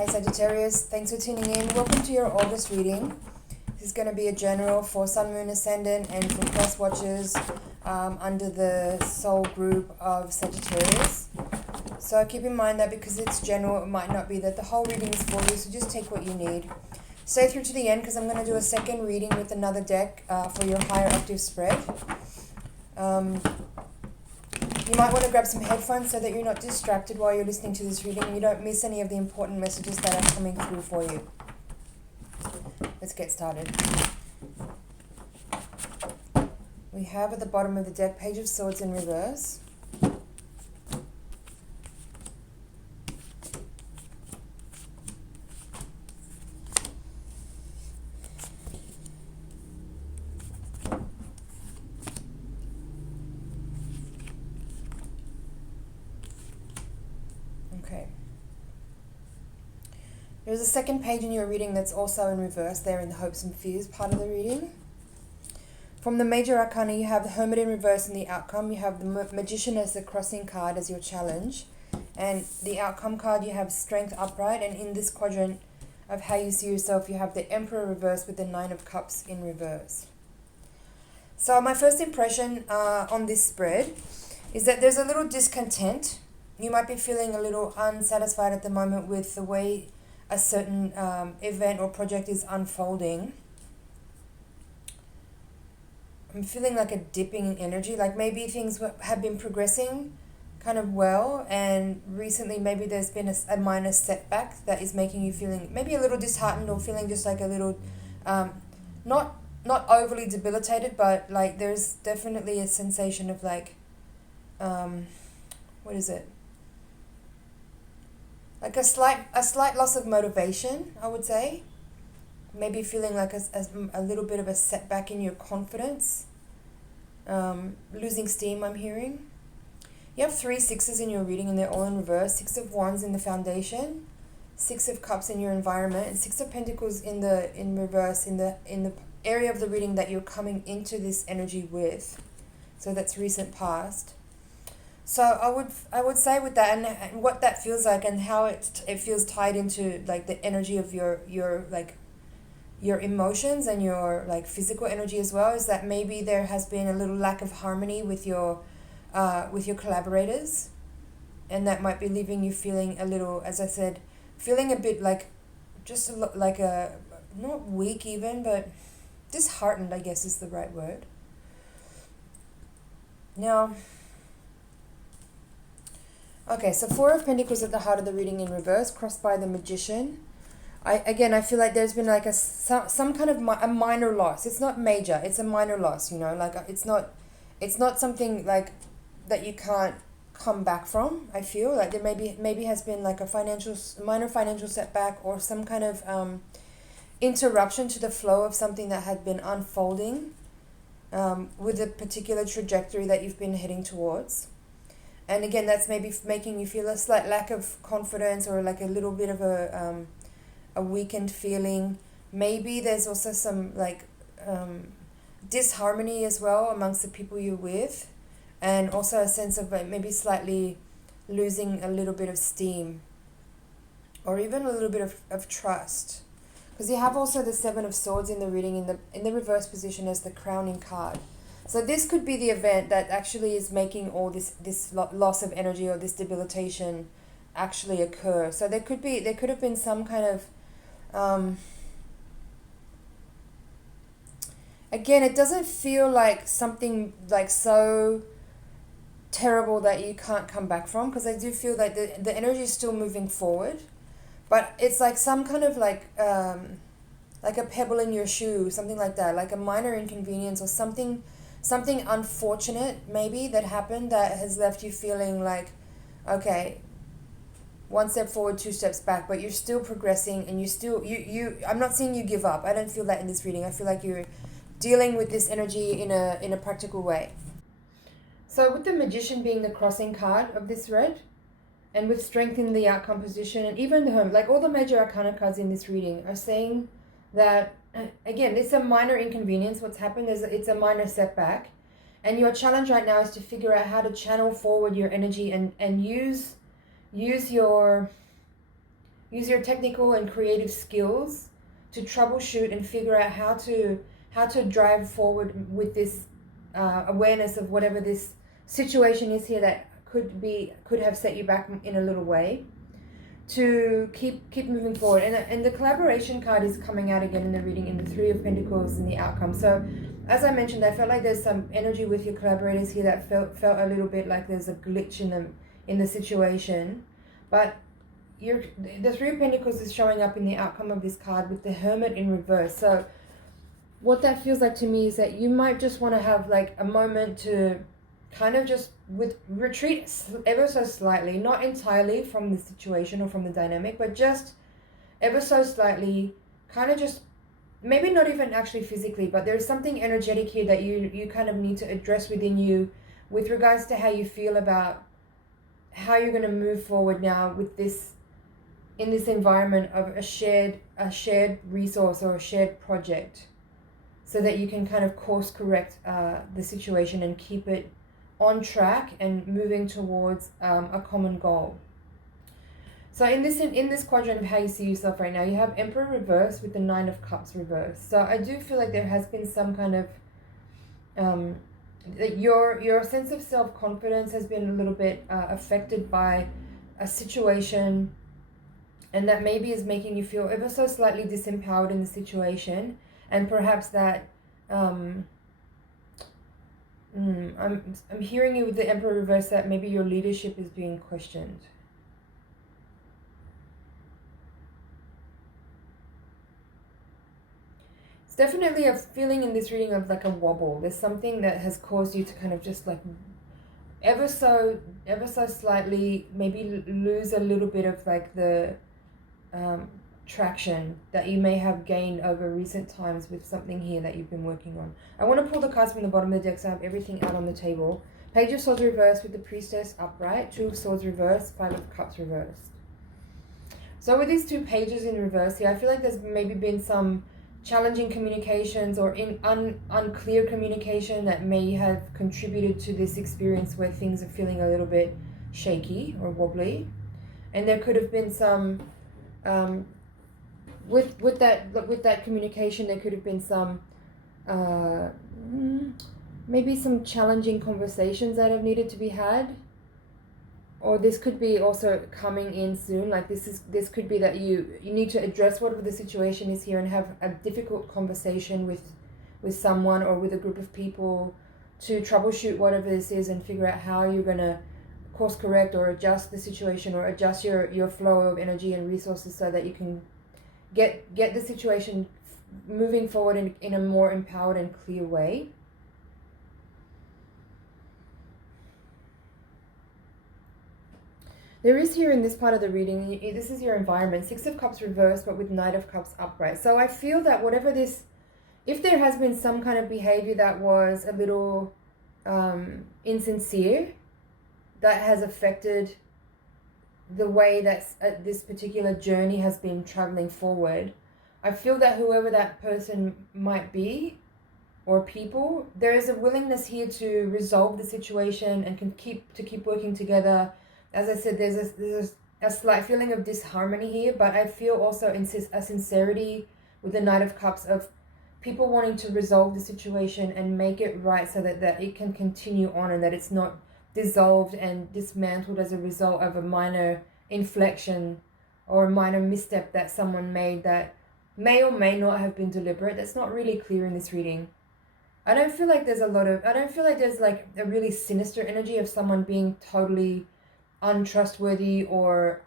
Hi Sagittarius, thanks for tuning in. Welcome to your August reading. This is going to be a general for Sun, Moon, Ascendant and for cross watchers under the soul group of Sagittarius. So keep in mind that because it's general, it might not be that the whole reading is for you, so just take what you need. Stay through to the end because I'm going to do a second reading with another deck for your higher octave spread. You might want to grab some headphones so that you're not distracted while you're listening to this reading and you don't miss any of the important messages that are coming through for you. Let's get started. We have at the bottom of the deck, Page of Swords in reverse. Okay. There's a second page in your reading that's also in reverse there in the hopes and fears part of the reading. From the major arcana, you have the Hermit in reverse in the outcome. You have the Magician as the crossing card as your challenge. And the outcome card, you have Strength upright. And in this quadrant of how you see yourself, you have the Emperor reverse with the Nine of Cups in reverse. So my first impression on this spread is that there's a little discontent. You might be feeling a little unsatisfied at the moment with the way a certain event or project is unfolding. I'm feeling like a dipping in energy, like maybe things have been progressing kind of well, and recently maybe there's been a minor setback that is making you feeling maybe a little disheartened or feeling just like a little, not overly debilitated, but like there's definitely a sensation of like, what is it? Like a slight loss of motivation, I would say. Maybe feeling like a little bit of a setback in your confidence. Losing steam, I'm hearing. You have 3 sixes in your reading and they're all in reverse. 6 of Wands in the foundation. 6 of Cups in your environment. And 6 of Pentacles in reverse in the area of the reading that you're coming into this energy with. So that's recent past. So I would say with that and what that feels like and how it feels tied into like the energy of your like your emotions and your like physical energy as well, is that maybe there has been a little lack of harmony with your collaborators, and that might be leaving you feeling a little, as I said, feeling a bit like just like a not weak even, but disheartened, I guess is the right word. Now, okay, so 4 of Pentacles at the heart of the reading in reverse, crossed by the Magician. I feel like there's been like some kind of a minor loss. It's not major. It's a minor loss, you know. Like it's not something like that you can't come back from. I feel like there maybe has been like a minor financial setback or some kind of interruption to the flow of something that had been unfolding with a particular trajectory that you've been heading towards. And again, that's maybe making you feel a slight lack of confidence or like a little bit of a weakened feeling. Maybe there's also some like disharmony as well amongst the people you're with, and also a sense of like maybe slightly losing a little bit of steam or even a little bit of trust. Because you have also the 7 of Swords in the reading in the reverse position as the crowning card. So this could be the event that actually is making all this loss of energy or this debilitation actually occur. So there could have been some kind of again, it doesn't feel like something like so terrible that you can't come back from, because I do feel like the energy is still moving forward, but it's like some kind of like a pebble in your shoe, something like that, like a minor inconvenience or something unfortunate maybe that happened that has left you feeling like, okay, 1 step forward, 2 steps back, but you're still progressing and I'm not seeing you give up. I don't feel that in this reading. I feel like you're dealing with this energy in a practical way. So with the Magician being the crossing card of this read, and with Strength in the outcome position, and even the Hermit, like all the major arcana cards in this reading are saying that, again, it's a minor inconvenience. What's happened is it's a minor setback, and your challenge right now is to figure out how to channel forward your energy and use your use your technical and creative skills to troubleshoot and figure out how to drive forward with this awareness of whatever this situation is here that could have set you back in a little way, to keep moving forward. And the collaboration card is coming out again in the reading, in the Three of Pentacles and the outcome. So as I mentioned, I felt like there's some energy with your collaborators here that felt a little bit like there's a glitch in the situation. But the Three of Pentacles is showing up in the outcome of this card with the Hermit in reverse. So what that feels like to me is that you might just want to have like a moment to kind of just retreat ever so slightly, not entirely from the situation or from the dynamic, but just ever so slightly, kind of just, maybe not even actually physically, but there's something energetic here that you kind of need to address within you with regards to how you feel about how you're going to move forward now with this, in this environment of a shared resource or a shared project, so that you can kind of course correct the situation and keep it on track and moving towards a common goal. So in this quadrant of how you see yourself right now, you have Emperor reverse with the Nine of Cups reverse. So I do feel like there has been some kind of your sense of self-confidence has been a little bit affected by a situation, and that maybe is making you feel ever so slightly disempowered in the situation, and perhaps that I'm hearing you with the Emperor reverse that maybe your leadership is being questioned. It's definitely a feeling in this reading of like a wobble. There's something that has caused you to kind of just like ever so slightly maybe lose a little bit of like the traction that you may have gained over recent times with something here that you've been working on. I want to pull the cards from the bottom of the deck so I have everything out on the table. Page of Swords reversed with the Priestess upright, Two of Swords reversed, Five of Cups reversed. So with these two pages in reverse here, I feel like there's maybe been some challenging communications or unclear communication that may have contributed to this experience where things are feeling a little bit shaky or wobbly. And there could have been some with that communication, there could have been some maybe some challenging conversations that have needed to be had, or this could be also coming in soon. Like this could be that you need to address whatever the situation is here and have a difficult conversation with someone or with a group of people to troubleshoot whatever this is and figure out how you're going to course correct or adjust the situation or adjust your flow of energy and resources so that you can get the situation moving forward in a more empowered and clear way. There is here in this part of the reading, this is your environment, Six of Cups reversed but with Knight of Cups upright. So I feel that whatever this, if there has been some kind of behavior that was a little insincere, that has affected the way that this particular journey has been traveling forward, I feel that whoever that person might be or people, there is a willingness here to resolve the situation and can keep working together. As I said, there's a slight feeling of disharmony here, but I feel also a sincerity with the Knight of Cups of people wanting to resolve the situation and make it right so that it can continue on and that it's not dissolved and dismantled as a result of a minor inflection or a minor misstep that someone made that may or may not have been deliberate. That's not really clear in this reading. I don't feel like there's like a really sinister energy of someone being totally untrustworthy or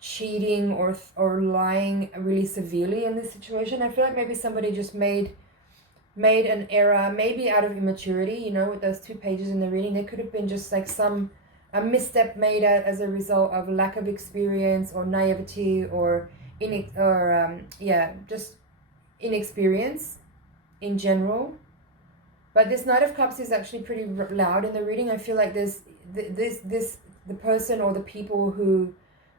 cheating or lying really severely in this situation. I feel like maybe somebody just made an error, maybe out of immaturity, with those two pages in the reading. There could have been just like a misstep made as a result of lack of experience or naivety or just inexperience in general. But this Knight of Cups is actually pretty loud in the reading. I feel like the person or the people who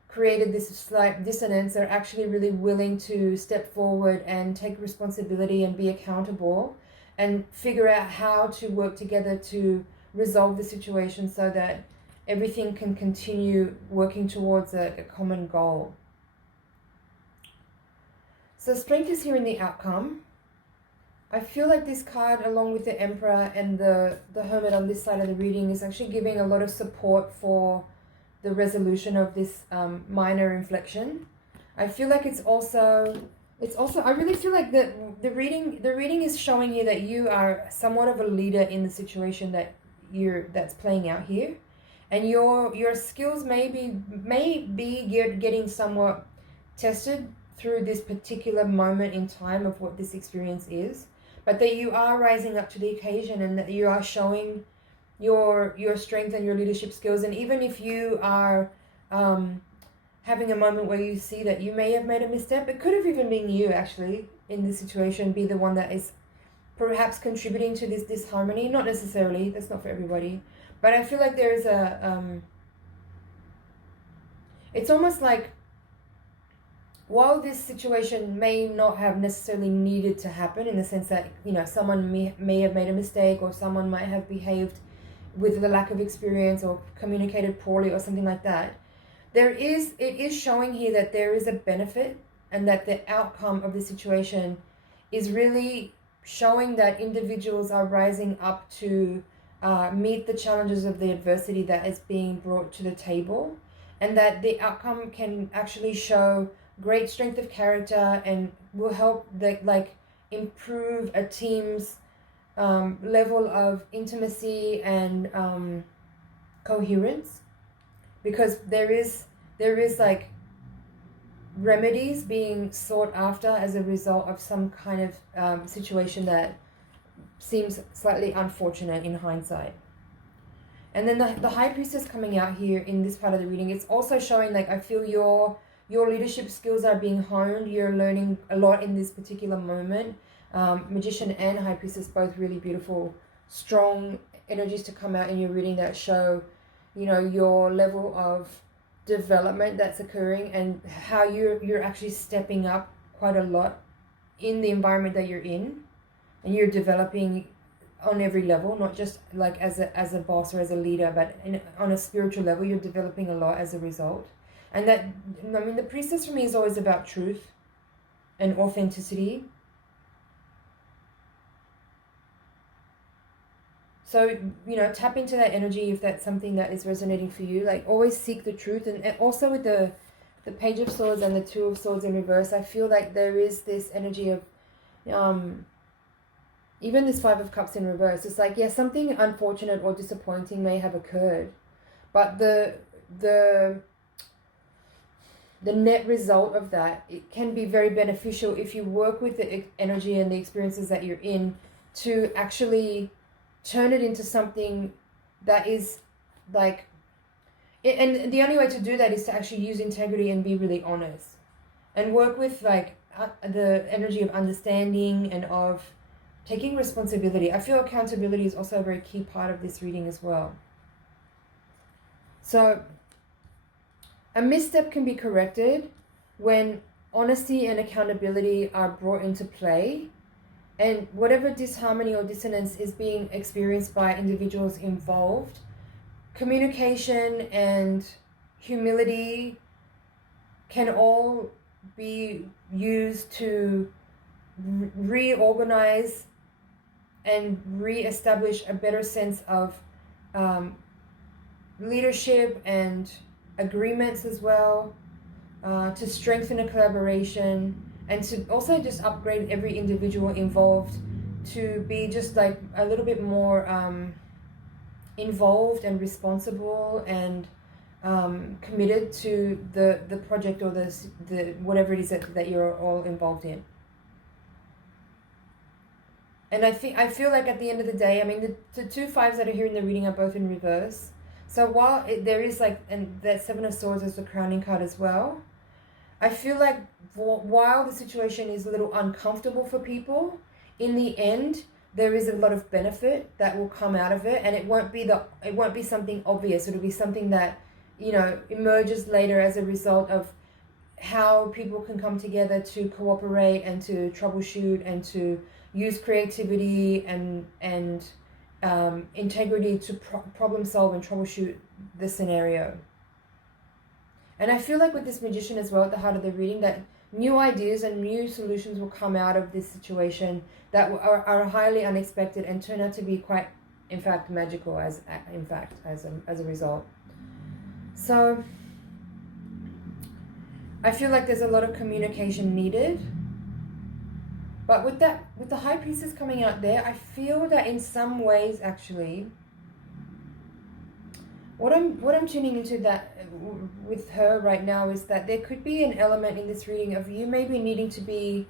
created this slight dissonance are actually really willing to step forward and take responsibility and be accountable and figure out how to work together to resolve the situation so that everything can continue working towards a common goal. So strength is here in the outcome. I feel like this card, along with the Emperor and the Hermit on this side of the reading, is actually giving a lot of support for the resolution of this minor inflection. I feel like it's also I really feel like the reading is showing you that you are somewhat of a leader in the situation that's playing out here, and your skills may be getting somewhat tested through this particular moment in time of what this experience is, but that you are rising up to the occasion and that you are showing your strength and your leadership skills. And even if you are having a moment where you see that you may have made a misstep, it could have even been you actually in this situation, be the one that is perhaps contributing to this disharmony. Not necessarily, that's not for everybody, but I feel like there is it's almost like, while this situation may not have necessarily needed to happen, in the sense that, someone may have made a mistake, or someone might have behaved with the lack of experience or communicated poorly or something like that, it is showing here that there is a benefit, and that the outcome of the situation is really showing that individuals are rising up to meet the challenges of the adversity that is being brought to the table, and that the outcome can actually show great strength of character and will help improve a team's level of intimacy and coherence, because there is like remedies being sought after as a result of some kind of situation that seems slightly unfortunate in hindsight. And then the High Priestess coming out here in this part of the reading, it's also showing, like, I feel your leadership skills are being honed. You're learning a lot in this particular moment. Magician and High Priestess, both really beautiful, strong energies to come out in your reading that show, your level of development that's occurring, and how you're actually stepping up quite a lot in the environment that you're in, and you're developing on every level, not just like as a boss or as a leader, but on a spiritual level, you're developing a lot as a result. And that, the Priestess for me is always about truth and authenticity. So, tap into that energy if that's something that is resonating for you. Like, always seek the truth. And also with the Page of Swords and the Two of Swords in reverse, I feel like there is this energy of, even this Five of Cups in reverse. It's like, something unfortunate or disappointing may have occurred, but the net result of that, it can be very beneficial if you work with the energy and the experiences that you're in to actually turn it into something that is like, and the only way to do that is to actually use integrity and be really honest, and work with the energy of understanding and of taking responsibility. I feel accountability is also a very key part of this reading as well. So a misstep can be corrected when honesty and accountability are brought into play, and whatever disharmony or dissonance is being experienced by individuals involved, communication and humility can all be used to reorganize and re-establish a better sense of leadership and agreements as well, to strengthen a collaboration, and to also just upgrade every individual involved to be just like a little bit more involved and responsible and committed to the project or the whatever it is that you're all involved in. And I feel like at the end of the day, the two fives that are here in the reading are both in reverse. So while there is and that Seven of Swords is the crowning card as well, I feel like while the situation is a little uncomfortable for people, in the end, there is a lot of benefit that will come out of it, and it won't be something obvious. It'll be something that, emerges later as a result of how people can come together to cooperate and to troubleshoot and to use creativity and integrity to problem solve and troubleshoot the scenario. And I feel like with this Magician as well at the heart of the reading, that new ideas and new solutions will come out of this situation that are highly unexpected and turn out to be quite, in fact, magical as a result. So I feel like there's a lot of communication needed. But with the High Priestess coming out there, I feel that in some ways, actually, what I'm tuning into that with her right now is that there could be an element in this reading of you maybe needing to be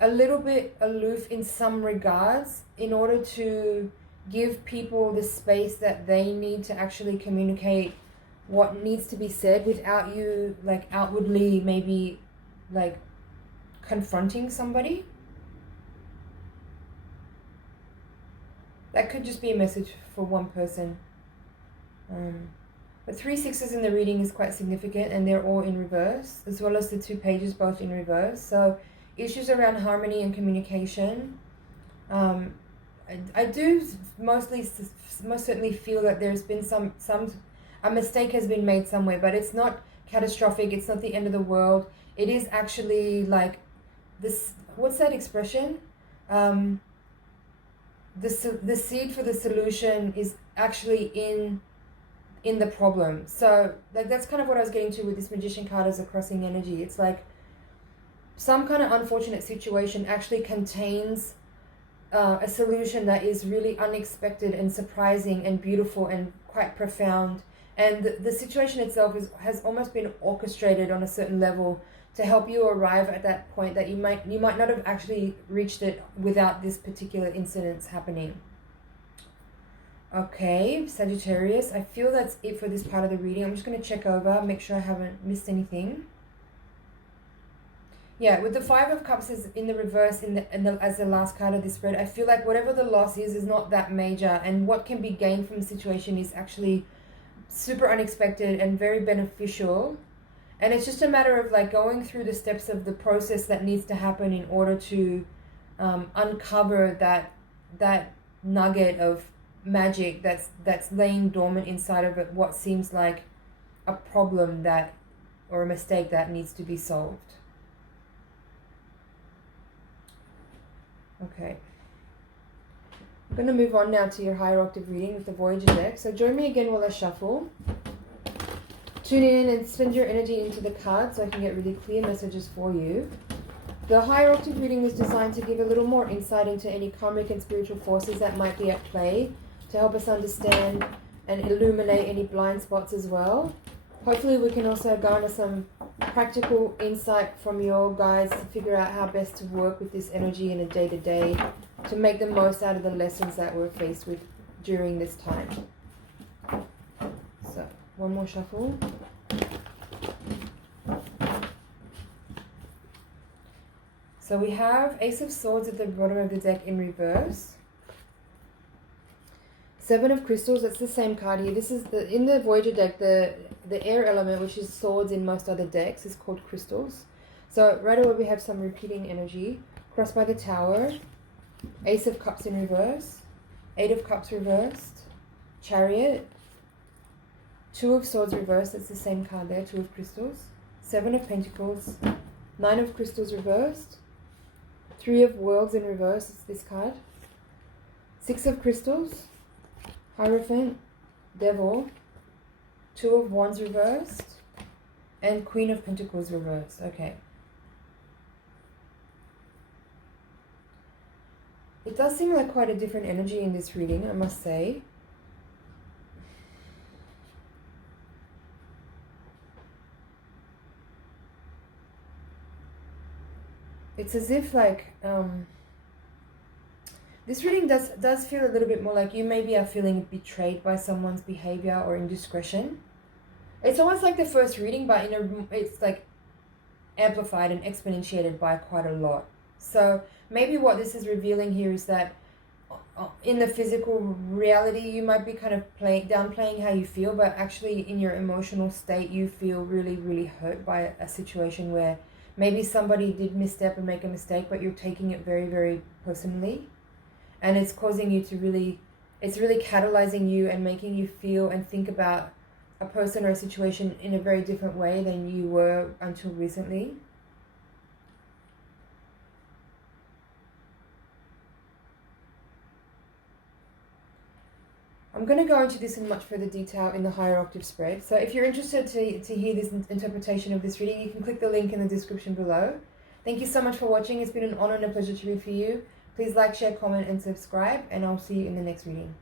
a little bit aloof in some regards in order to give people the space that they need to actually communicate what needs to be said without you like outwardly maybe like confronting somebody. That could just be a message for one person. But 3 6s in the reading is quite significant, and they're all in reverse, as well as the 2 pages both in reverse. So issues around harmony and communication. I do most certainly feel that there's been a mistake has been made somewhere, but it's not catastrophic. It's not the end of the world. It is actually like this. What's that expression? The seed for the solution is actually in the problem. So that's kind of what I was getting to with this Magician card as a crossing energy. It's like some kind of unfortunate situation actually contains a solution that is really unexpected and surprising and beautiful and quite profound. And the situation itself has almost been orchestrated on a certain level to help you arrive at that point that you might not have actually reached it without this particular incident happening. Okay, Sagittarius, I feel that's it for this part of the reading. I'm just going to check over, make sure I haven't missed anything. Yeah, with the 5 of Cups is in the reverse as the last card of this spread, I feel like whatever the loss is not that major, and what can be gained from the situation is actually super unexpected and very beneficial. And it's just a matter of like going through the steps of the process that needs to happen in order to uncover that nugget of magic that's laying dormant inside of it, what seems like a problem or a mistake that needs to be solved. Okay. I'm going to move on now to your Higher Octave reading with the Voyager deck. So join me again while I shuffle. Tune in and send your energy into the cards so I can get really clear messages for you. The Higher Octave reading is designed to give a little more insight into any karmic and spiritual forces that might be at play, to help us understand and illuminate any blind spots as well. Hopefully we can also garner some practical insight from your guides to figure out how best to work with this energy in a day-to-day to make the most out of the lessons that we're faced with during this time. So, one more shuffle. So we have Ace of Swords at the bottom of the deck in reverse. 7 of Crystals, that's the same card here. This is in the Voyager deck, the air element, which is swords in most other decks, is called crystals. So right away we have some repeating energy. Crossed by the Tower, Ace of Cups in reverse, 8 of Cups reversed, Chariot, 2 of Swords reversed, that's the same card there, 2 of Crystals, 7 of Pentacles, 9 of Crystals reversed, 3 of Worlds in reverse, it's this card, 6 of Crystals, Hierophant, Devil, 2 of Wands reversed, and Queen of Pentacles reversed. Okay. It does seem like quite a different energy in this reading, I must say. It's as if like this reading does feel a little bit more like you maybe are feeling betrayed by someone's behavior or indiscretion. It's almost like the first reading, but it's like amplified and exponentiated by quite a lot. So maybe what this is revealing here is that in the physical reality, you might be kind of downplaying how you feel, but actually in your emotional state, you feel really, really hurt by a situation where maybe somebody did misstep and make a mistake, but you're taking it very, very personally. And it's causing you to it's really catalyzing you and making you feel and think about a person or a situation in a very different way than you were until recently. I'm going to go into this in much further detail in the higher octave spread. So if you're interested to hear this interpretation of this reading, you can click the link in the description below. Thank you so much for watching. It's been an honor and a pleasure to read for you. Please like, share, comment, and subscribe, and I'll see you in the next reading.